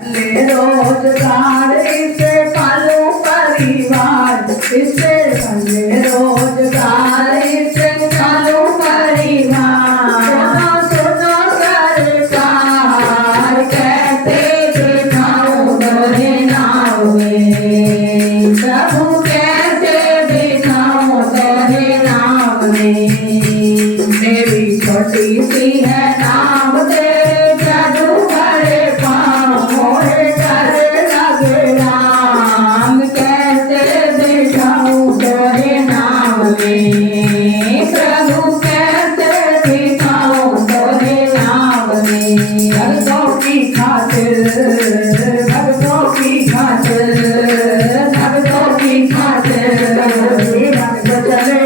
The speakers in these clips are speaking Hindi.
रोजगार इसे पालो परिवार, इसे रोजगार इसे पालो परिवार। सुनो सरकार कैसे दिखाऊं तोरे नाव में, प्रभु कैसे दिखाऊं तोरे नाव में। मेरी छोटी सी है नाम तेरे जादू भरे पाँव, मोरे डर लगे राम कैसे दिखाऊं तोरे नाम में, प्रभु कैसे दिखाऊं तोरे नाम में। भक्तों की खातिर, भक्तों की खातिर, भक्तों की खातिर भक्त चले,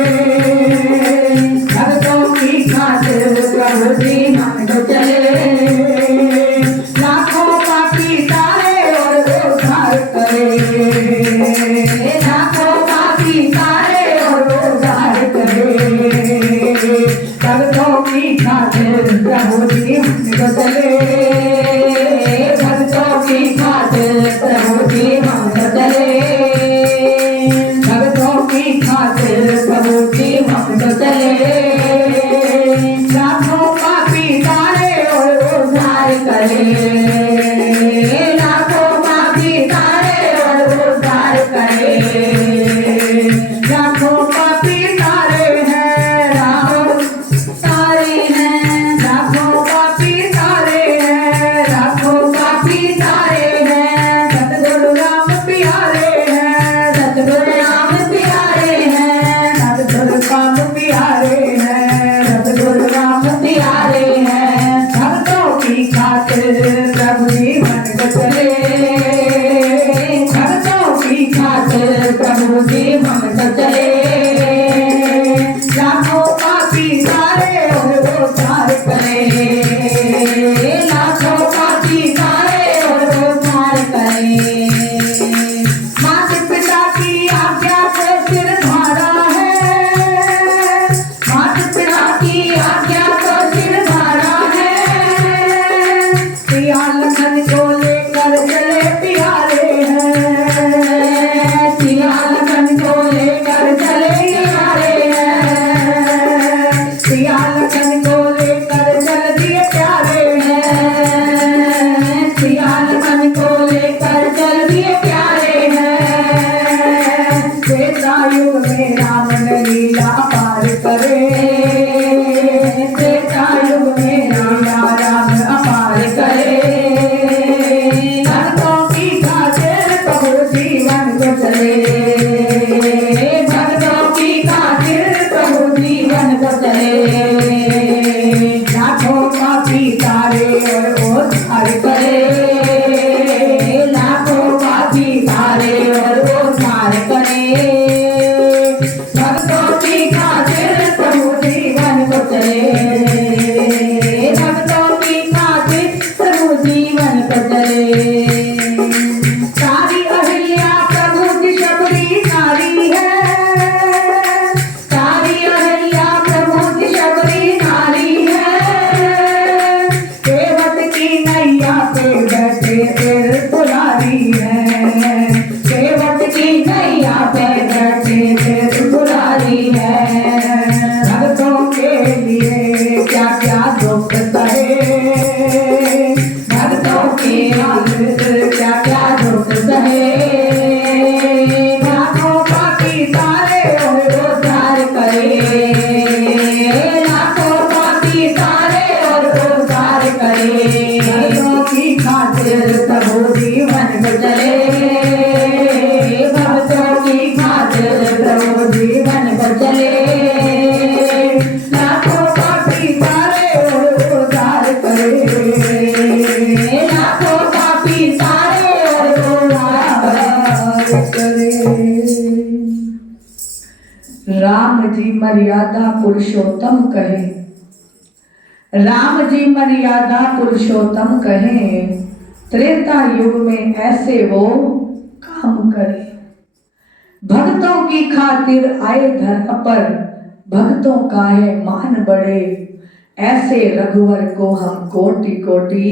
भक्तों की खातिर प्रभु जी भक्त चले। लाखों पापी तारे और उद्धार करे, लाखों पापी तारे और उद्धार करे। भक्तों की खातिर प्रभु जी भक्त चले, भक्तों की खातिर प्रभु जी भक्त चले, भक्तों की खातिर प्रभु जी भक्त चले। लाखों पापी तारे और उद्धार करे, लाखों पापी तारे और उद्धार करे। लाखों पापी तारे हैं राम तारे हैं, लाखों पापी तारे हैं, लाखों पापी तारे हैं। सतगुरु राम प्यारे हैं, सतगुरु राम प्यारे हैं, सतगुरु राम प्यारे हैं, सतगुरु राम प्यारे हैं। भक्तों की खातिर प्रभु जी भक्त चले, भक्तों की खातिर प्रभु जी भक्त चले। लाखों पापी तारे और उद्धार करे, लाखों पापी तारे और उद्धार करे। माता पिता की आज्ञा से सिर धारा है, माता पिता की आज्ञा को सिर धारा है। सिया लखन को लेकर चले प्यारे हैं, सिया लखन को लेकर चले प्यारे हैं, सिया लखन को लेकर चल दिए प्यारे हैं, सिया लखन को लेकर चल दिए प्यारे हैं। त्रेता युग में राम ने लीला पार करे, त्रेता युग में लीला राम अपार करे। भक्तों की खातिर प्रभु जीवन को चले, भक्तों की खातिर प्रभु जीवन को चले। लाखों पापी तारे और उद्धार करे, लाखों पापी तारे और उद्धार करे। भक्तों की खातिर प्रभु जीवन को चले, भक्तों की खातिर प्रभु जीवन को चले। सारी अहिल्या प्रभु की शबरी नारी है, सारी अहिल्या प्रभु की शबरी नारी है। सेवक की नैया पे बैठे फिर दुलारी है, सेवक की नैया पे बैठे फिर दुलारी है। भक्तों के लिए क्या क्या दुख सहे, भक्तों के लिए क्या क्या दुख सहे। लाखों पापी तारे और उद्धार करे, लाखों पापी तारे और उद्धार करे। भक्तों की खातिर प्रभु जीवन को चले, भक्तों की खातिर प्रभु जीवन को चले। लाखों पापी तारे और उद्धार करे, लाखों पापी तारे और उद्धार करे। राम जी मर्यादा पुरुषोत्तम कहे, राम जी मर्यादा पुरुषोत्तम कहे। त्रेता युग में ऐसे वो काम करे, भक्तों की खातिर आए धर्म पर, भक्तों का है मान बढ़े। ऐसे रघुवर को हम कोटि कोटि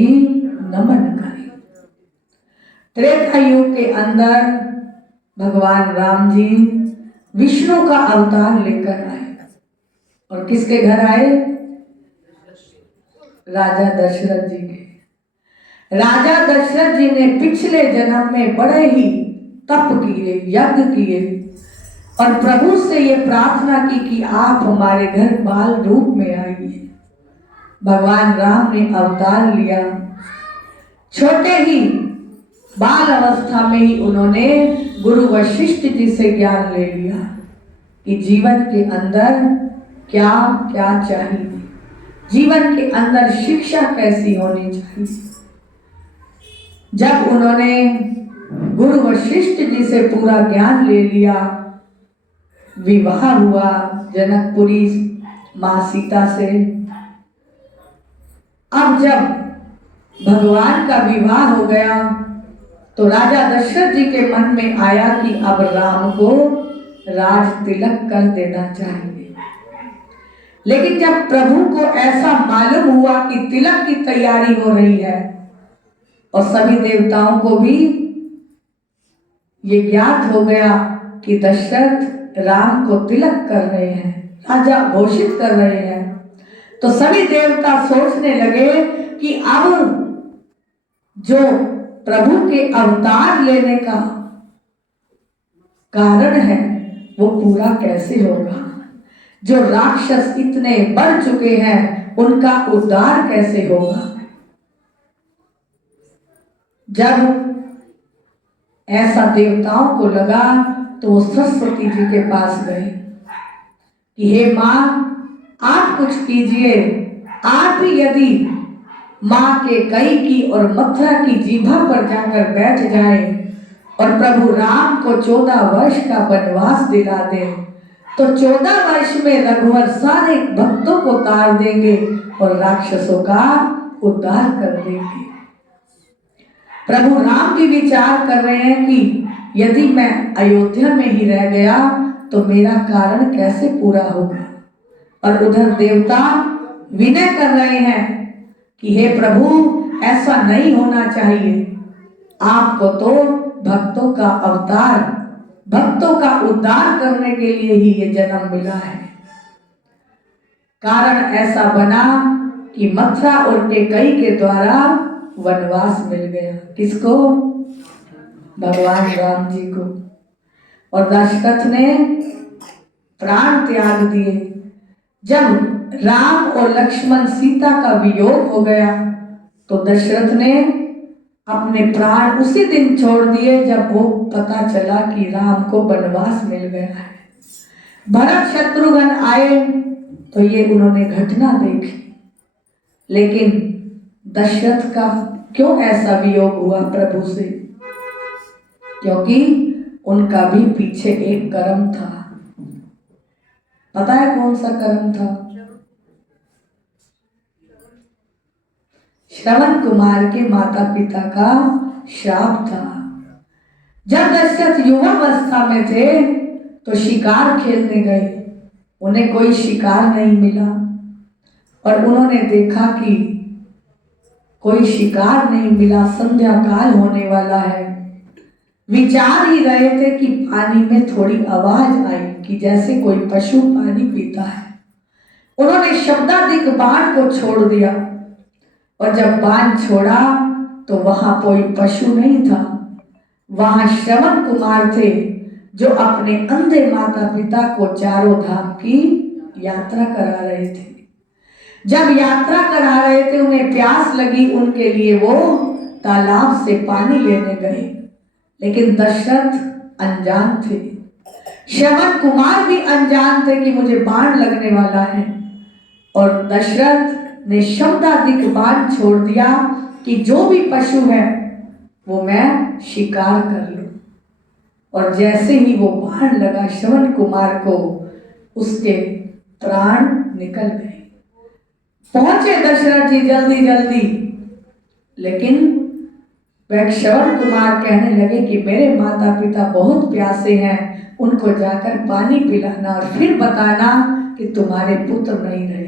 नमन करें। त्रेता युग के अंदर भगवान राम जी विष्णु का अवतार लेकर आए। और किसके घर आए? राजा दशरथ जी के। राजा दशरथ जी ने पिछले जन्म में बड़े ही तप किए, यज्ञ किए और प्रभु से ये प्रार्थना की कि आप हमारे घर बाल रूप में आइए। भगवान राम ने अवतार लिया। छोटे ही बाल अवस्था में ही उन्होंने गुरु वशिष्ठ जी से ज्ञान ले लिया कि जीवन के अंदर क्या क्या चाहिए, जीवन के अंदर शिक्षा कैसी होनी चाहिए। जब उन्होंने गुरु वशिष्ठ जी से पूरा ज्ञान ले लिया, विवाह हुआ जनकपुरी मां सीता से। अब जब भगवान का विवाह हो गया तो राजा दशरथ जी के मन में आया कि अब राम को राज तिलक कर देना चाहिए। लेकिन जब प्रभु को ऐसा मालूम हुआ कि तिलक की तैयारी हो रही है और सभी देवताओं को भी ये ज्ञात हो गया कि दशरथ राम को तिलक कर रहे हैं, राजा घोषित कर रहे हैं, तो सभी देवता सोचने लगे कि अब जो प्रभु के अवतार लेने का कारण है वो पूरा कैसे होगा। जो राक्षस इतने बढ़ चुके हैं उनका उद्धार कैसे होगा। जब ऐसा देवताओं को लगा तो वो सरस्वती जी के पास गए कि हे मां, आप कुछ कीजिए। आप ही यदि मां के कई की और मथुरा की जीभा पर जाकर बैठ जाए और प्रभु राम को 14 वर्ष का वनवास दिला दे तो 14 वर्ष में रघुवर सारे भक्तों को तार देंगे और राक्षसों का उद्धार कर देंगे। प्रभु राम भी विचार कर रहे हैं कि यदि मैं अयोध्या में ही रह गया तो मेरा कारण कैसे पूरा होगा। और उधर देवता विनय कर रहे हैं कि हे प्रभु, ऐसा नहीं होना चाहिए। आपको तो भक्तों का अवतार, भक्तों का उद्धार करने के लिए ही ये जन्म मिला है। कारण ऐसा बना कि मथुरा और कैकेयी के द्वारा वनवास मिल गया। किसको? भगवान राम जी को। और दशरथ ने प्राण त्याग दिए। जब राम और लक्ष्मण सीता का वियोग हो गया तो दशरथ ने अपने प्राण उसी दिन छोड़ दिए जब वो पता चला कि राम को वनवास मिल गया है। भरत शत्रुघ्न आए तो ये उन्होंने घटना देखी, लेकिन दशरथ का क्यों ऐसा वियोग हुआ प्रभु से? क्योंकि उनका भी पीछे एक कर्म था। पता है कौन सा कर्म था? श्रवण कुमार के माता पिता का श्राप था। जब दशरथ युवावस्था में थे तो शिकार खेलने गए, उन्हें कोई शिकार नहीं मिला और उन्होंने देखा कि कोई शिकार नहीं मिला, संध्या काल होने वाला है। विचार ही रहे थे कि पानी में थोड़ी आवाज आई कि जैसे कोई पशु पानी पीता है। उन्होंने शब्दाधिक बाण को छोड़ दिया और जब बाण छोड़ा तो वहां कोई पशु नहीं था, वहां श्रवण कुमार थे जो अपने अंधे माता पिता को चारों धाम की यात्रा करा रहे थे। जब यात्रा करा रहे थे उन्हें प्यास लगी, उनके लिए वो तालाब से पानी लेने गए, लेकिन दशरथ अनजान थे, श्रवण कुमार भी अनजान थे कि मुझे बाण लगने वाला है। और दशरथ ने शब्दाधिक बाण छोड़ दिया कि जो भी पशु है वो मैं शिकार कर लूं। और जैसे ही वो बाण लगा श्रवण कुमार को, उसके प्राण निकल गए। पहुंचे दशरथ जी जल्दी जल्दी, लेकिन वह श्रवण कुमार कहने लगे कि मेरे माता पिता बहुत प्यासे हैं, उनको जाकर पानी पिलाना और फिर बताना कि तुम्हारे पुत्र नहीं रहे।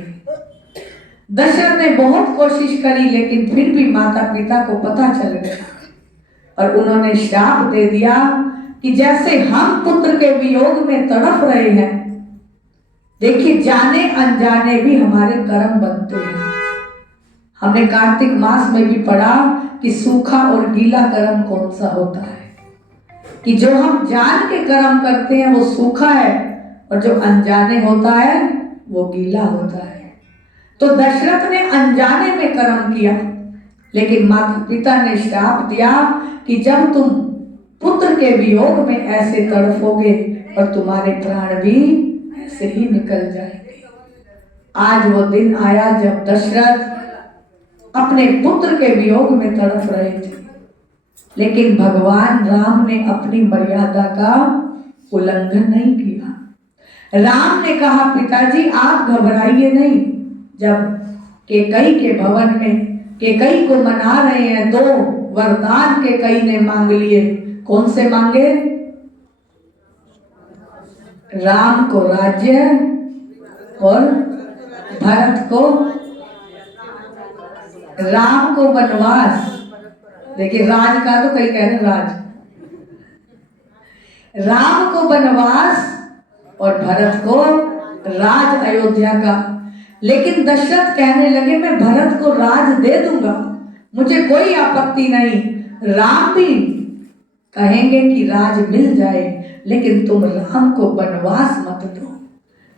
दशरथ ने बहुत कोशिश करी लेकिन फिर भी माता पिता को पता चल गया और उन्होंने श्राप दे दिया कि जैसे हम पुत्र के वियोग में तड़प रहे हैं, देखिए जाने अनजाने भी हमारे कर्म बनते हैं। हमने कार्तिक मास में भी पढ़ा कि सूखा और गीला कर्म कौन सा होता है, कि जो हम जान के कर्म करते हैं वो सूखा है और जो अनजाने होता है वो गीला होता है। तो दशरथ ने अनजाने में कर्म किया, लेकिन माता पिता ने श्राप दिया कि जब तुम पुत्र के वियोग में ऐसे तड़पोगे और तुम्हारे प्राण भी ऐसे ही निकल जाएंगे। आज वो दिन आया जब दशरथ अपने पुत्र के वियोग में तड़प रहे थे, लेकिन भगवान राम ने अपनी मर्यादा का उल्लंघन नहीं किया। राम ने कहा, पिताजी आप घबराइए नहीं। जब केकई के भवन में केकई को मना रहे हैं, दो वरदान केकई ने मांग लिए। कौन से मांगे? राम को राज्य और भरत को, राम को वनवास। देखिए राज का तो कई कह रहे राज, राम को वनवास और भरत को राज अयोध्या का। लेकिन दशरथ कहने लगे मैं भरत को राज दे दूंगा, मुझे कोई आपत्ति नहीं। राम भी कहेंगे कि राज मिल जाए, लेकिन तुम राम को वनवास मत दो,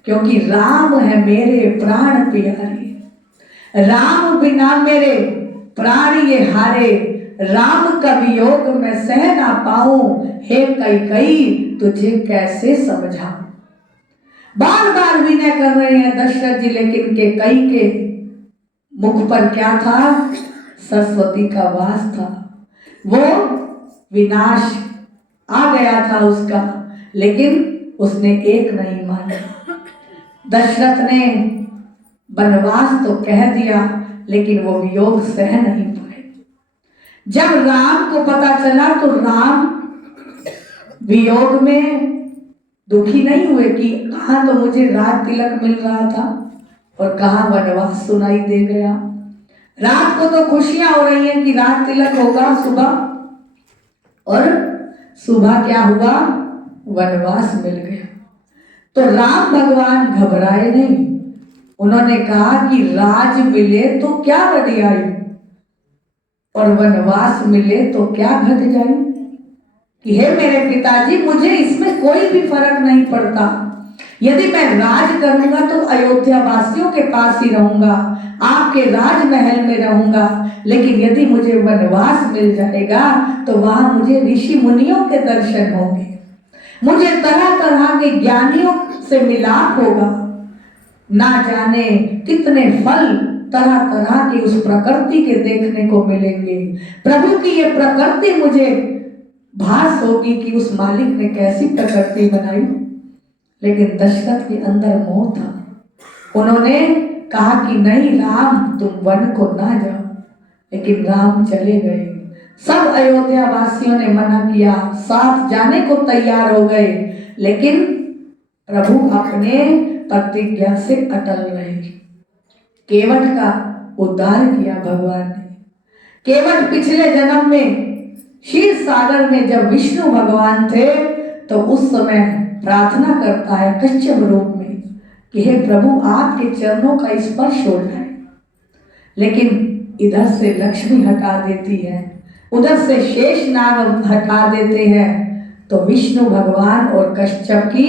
क्योंकि राम है मेरे प्राण प्यारे। राम बिना मेरे प्राण ये हारे, राम का वियोग मैं सह ना पाऊं, हे कैकई तुझे कैसे समझाऊं। बार बार विनय कर रहे हैं दशरथ जी, लेकिन कैकई के मुख पर क्या था? सरस्वती का वास था। वो विनाश आ गया था उसका, लेकिन उसने एक नहीं माना। दशरथ ने वनवास तो कह दिया, लेकिन वो वियोग सह नहीं पाए। जब राम को पता चला तो राम वियोग में दुखी नहीं हुए कि कहाँ तो मुझे राज तिलक मिल रहा था और कहाँ वनवास सुनाई दे गया। रात को तो खुशियां हो रही हैं कि राज तिलक होगा सुबह, और सुबह क्या हुआ? वनवास मिल गया। तो राम भगवान घबराए नहीं, उन्होंने कहा कि राज मिले तो क्या बढ़ियाई और वनवास मिले तो क्या घट जाए, कि हे मेरे पिताजी मुझे इसमें कोई भी फर्क नहीं पड़ता। यदि मैं राज करूंगा तो अयोध्या वासियों के पास ही रहूंगा, आपके राजमहल में रहूंगा, लेकिन यदि मुझे वनवास मिल जाएगा तो वहां मुझे ऋषि मुनियों के दर्शन होंगे, मुझे तरह तरह के ज्ञानियों से मिलाप होगा, ना जाने कितने फल तरह तरह की उस प्रकृति के देखने को मिलेंगे। प्रभु की ये प्रकृति मुझे भास होगी कि उस मालिक ने कैसी प्रकृति बनाई। लेकिन दशरथ के अंदर मोह था, उन्होंने कहा कि नहीं राम तुम वन को ना जाओ, लेकिन राम चले गए। सब अयोध्या वासियों ने मना किया, साथ जाने को तैयार हो गए, लेकिन प्रभु अपने प्रतिज्ञा से अटल रहे। केवट का उद्धार किया भगवान ने। केवट पिछले जन्म में क्षीर सागर में जब विष्णु भगवान थे तो उस समय प्रार्थना करता है कच्छप रूप में कि हे प्रभु आपके चरणों का स्पर्श हो जाए, लेकिन इधर से लक्ष्मी हटा देती है, उधर से शेष नाग हटा देते हैं, तो विष्णु भगवान और कच्छप की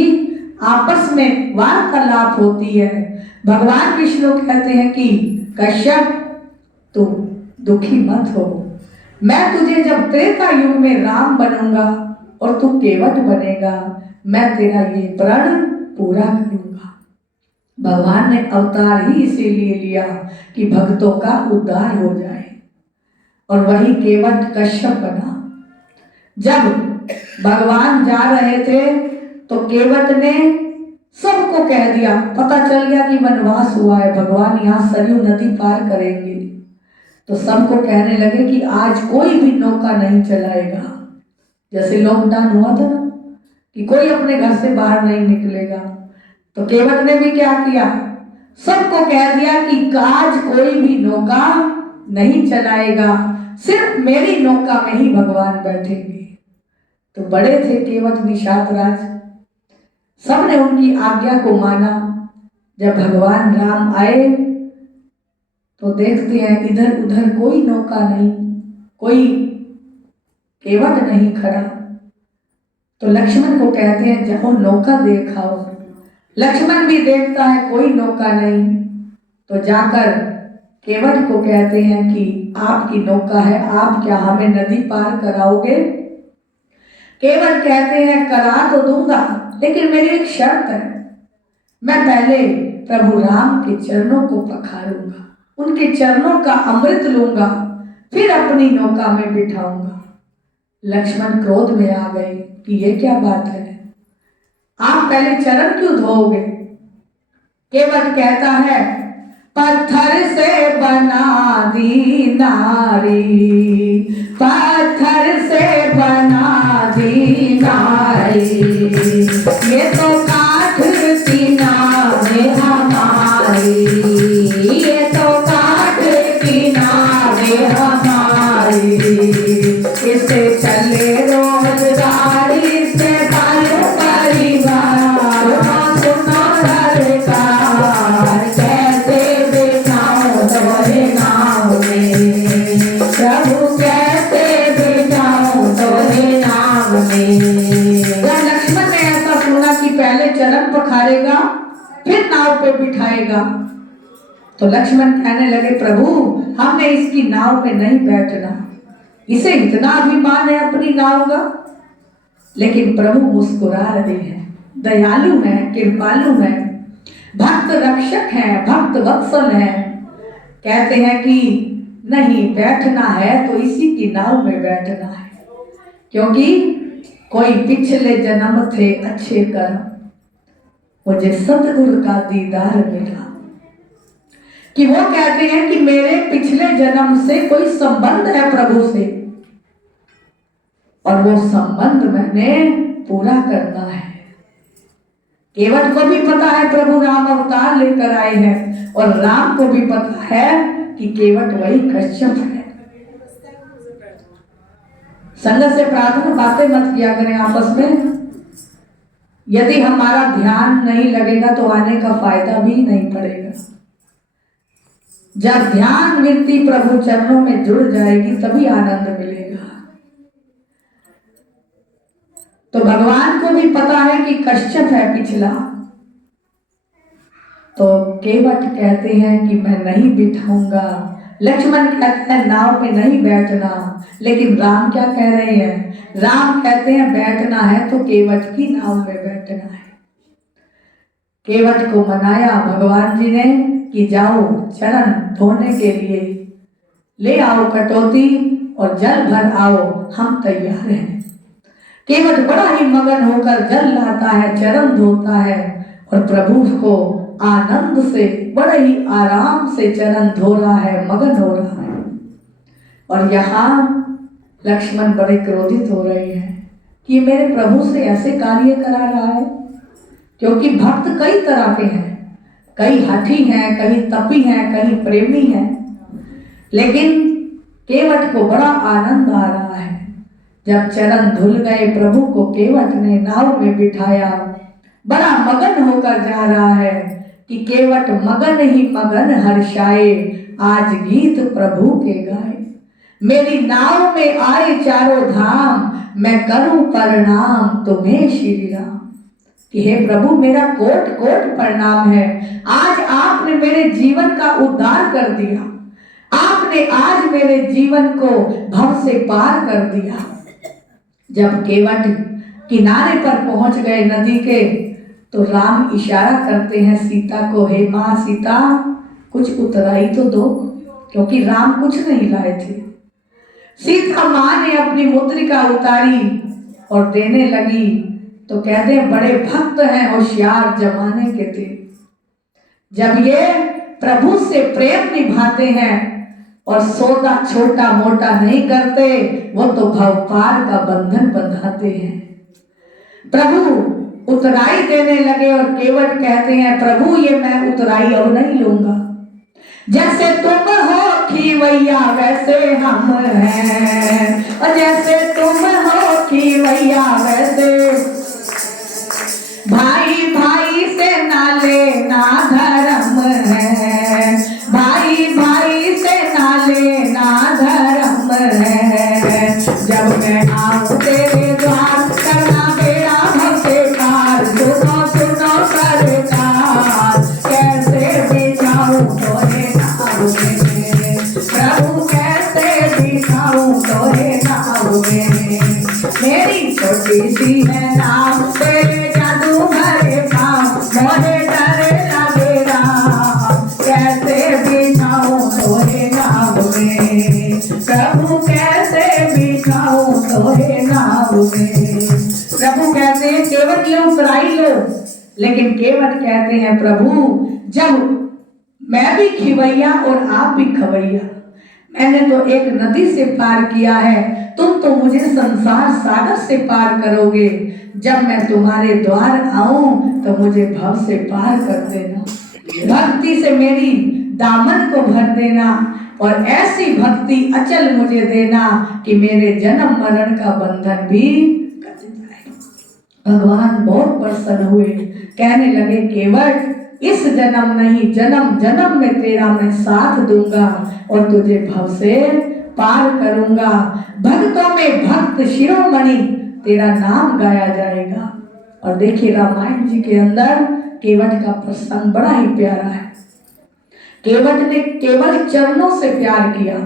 आपस में वार्तालाप होती है। भगवान विष्णु कहते हैं कि कश्यप तू दुखी मत हो, मैं तुझे जब त्रेता युग में राम बनूंगा और तू केवट बनेगा, मैं तेरा ये प्रण पूरा करूंगा। भगवान ने अवतार ही इसीलिए लिया कि भक्तों का उद्धार हो जाए, और वही केवट कश्यप बना। जब भगवान जा रहे थे तो केवट ने सबको कह दिया, पता चल गया कि वनवास हुआ है, भगवान यहाँ सरयू नदी पार करेंगे, तो सबको कहने लगे कि आज कोई भी नौका नहीं चलाएगा। जैसे लॉकडाउन हुआ था ना कि कोई अपने घर से बाहर नहीं निकलेगा, तो केवट ने भी क्या किया, सबको कह दिया कि आज कोई भी नौका नहीं चलाएगा। सिर्फ मेरी नौका में ही भगवान बैठेंगे। तो बड़े थे केवट निषाद राज, सबने उनकी आज्ञा को माना। जब भगवान राम आए तो देखते हैं इधर उधर कोई नौका नहीं, कोई केवट नहीं खड़ा। तो लक्ष्मण को कहते हैं जाओ नौका देखाओ। लक्ष्मण भी देखता है कोई नौका नहीं, तो जाकर केवट को कहते हैं कि आपकी नौका है, आप क्या हमें नदी पार कराओगे? केवट कहते हैं करा तो दूंगा, लेकिन मेरी एक शर्त है, मैं पहले प्रभु राम के चरणों को पखारूंगा, उनके चरणों का अमृत लूंगा, फिर अपनी नौका में बिठाऊंगा। लक्ष्मण क्रोध में आ गए कि ये क्या बात है, आप पहले चरण क्यों धोओगे? केवट कहता है पत्थर से बना दी नारी, पत्थर से बना दी नारी, ये तो काठ की नाव है हमारी, ये तो काठ की नाव है हमारी, इससे चले रोजगार, इससे पालो परिवार, सुनो सरकार, कैसे बिठाऊं तोरे नाव में, प्रभु कैसे बिठाऊं तोरे नाव में। जब लक्ष्मण ने ऐसा सुना कि पहले चरण पखारेगा फिर नाव पे बिठाएगा, तो लक्ष्मण कहने लगे प्रभु हमने इसकी नाव में नहीं बैठना, इसे इतना अभिमान है अपनी नाव का। लेकिन प्रभु मुस्कुरा रहे हैं, दयालु हैं, कृपालु हैं, भक्त रक्षक हैं, भक्त वत्सल हैं। कहते हैं कि नहीं बैठना है तो इसी की नाव में बैठना है, क्योंकि कोई पिछले जन्म थे अच्छे कर्म, मुझे सतगुरु का दीदार मिला। कि वो कहते हैं कि मेरे पिछले जन्म से कोई संबंध है प्रभु से, और वो संबंध मैंने पूरा करना है। केवट को भी पता है प्रभु राम अवतार लेकर आए हैं, और राम को भी पता है कि केवट वही कश्यप है। संगत से प्रार्थना, बातें मत किया करें आपस में। यदि हमारा ध्यान नहीं लगेगा तो आने का फायदा भी नहीं पड़ेगा। जब ध्यान वृत्ति प्रभु चरणों में जुड़ जाएगी तभी आनंद मिलेगा। तो भगवान को भी पता है कि कश्यप है पिछला, तो केवट कहते हैं कि मैं नहीं बिठाऊंगा। लक्ष्मण कहते हैं नाव में नहीं बैठना, लेकिन राम क्या कह रहे हैं? राम कहते हैं बैठना है तो केवट की नाव में बैठना है। केवट को मनाया भगवान जी ने कि जाओ चरण धोने के लिए ले आओ कटोती और जल भर आओ, हम तैयार हैं। केवट बड़ा ही मगन होकर जल लाता है, चरण धोता है, और प्रभु को आनंद से बड़े ही आराम से चरण धो रहा है, मगन हो रहा है। और यहाँ लक्ष्मण बड़े क्रोधित हो रहे हैं कि मेरे प्रभु से ऐसे कार्य करा रहा है, क्योंकि भक्त कई तरह के हैं, कई हठी हैं, कहीं तपी हैं, कहीं प्रेमी हैं। लेकिन केवट को बड़ा आनंद आ रहा है। जब चरण धुल गए प्रभु को केवट ने नाव में बिठाया, बड़ा मगन होकर जा रहा है कि केवट मगन ही मगन हर्षाए, आज गीत प्रभु के गाए। मेरी नाव में आए चारों धाम, मैं करूं प्रणाम तुम्हें श्री राम। कि हे प्रभु मेरा कोट कोट प्रणाम है, आज आपने मेरे जीवन का उद्धार कर दिया, आपने आज मेरे जीवन को भव से पार कर दिया। जब केवट किनारे पर पहुंच गए नदी के, तो राम इशारा करते हैं सीता को, हे माँ सीता कुछ उतराई तो दो, क्योंकि राम कुछ नहीं लाए थे। सीता माँ ने अपनी मुद्रिका उतारी और देने लगी, तो कहते हैं बड़े भक्त हैं, होशियार जमाने के थे। जब ये प्रभु से प्रेम निभाते हैं और सौदा छोटा मोटा नहीं करते, वो तो भव पार का बंधन बंधाते हैं। प्रभु उतराई देने लगे और केवट कहते हैं प्रभु ये मैं उतराई अब नहीं लूंगा, जैसे तुम हो खीवैया वैसे हम हैं, और जैसे तुम हो खीवैया वैसे भाई भाई से ना लेना धर्म है, भाई भाई से ना लेना धर्म है। जब मैं आऊं तेरे द्वार करना बेड़ा भक्ति पार, सुनो सुनो सरकार कैसे बिछाऊं तोरे नाव में, प्रभु कैसे बिछाऊं तोरे नाव में। मेरी छोटी सी है नाव तेरे जादू भरे पाँव, मोहे डरे लगे राम कैसे बिछाऊं तोरे नाव में, प्रभु कैसे बिछाऊं तोरे नाव में। प्रभु कहते हैं केवट लो उतराई लो, लेकिन केवट कहते हैं प्रभु जब मैं भी खिवैया और आप भी खवैया, मैंने तो एक नदी से पार किया है, तुम तो मुझे संसार सागर से पार करोगे। जब मैं तुम्हारे द्वार आऊं तो मुझे भव से पार कर देना, भक्ति से मेरी दामन को भर देना, और ऐसी भक्ति अचल मुझे देना कि मेरे जन्म मरण का बंधन भी कट जाए। भगवान बहुत प्रसन्न हुए, कहने लगे केवट इस जन्म नहीं जन्म जन्म में तेरा मैं साथ दूंगा और तुझे भव से पार करूंगा। भक्तों में भक्त शिरोमणि तेरा नाम गाया जाएगा। और देखिए रामायण जी के अंदर केवट का प्रसंग बड़ा ही प्यारा है। केवट ने केवल चरणों से प्यार किया।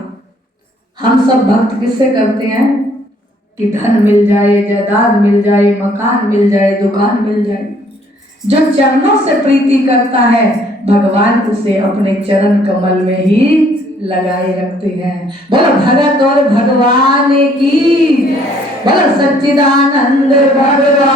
हम सब भक्त किससे करते हैं कि धन मिल जाए, जायदाद मिल जाए, मकान मिल जाए, दुकान मिल जाए। जो चरणों से प्रीति करता है भगवान उसे अपने चरण कमल में ही लगाए रखते हैं। बोलो भगत और भगवान की, बोलो सच्चिदानंद भगवान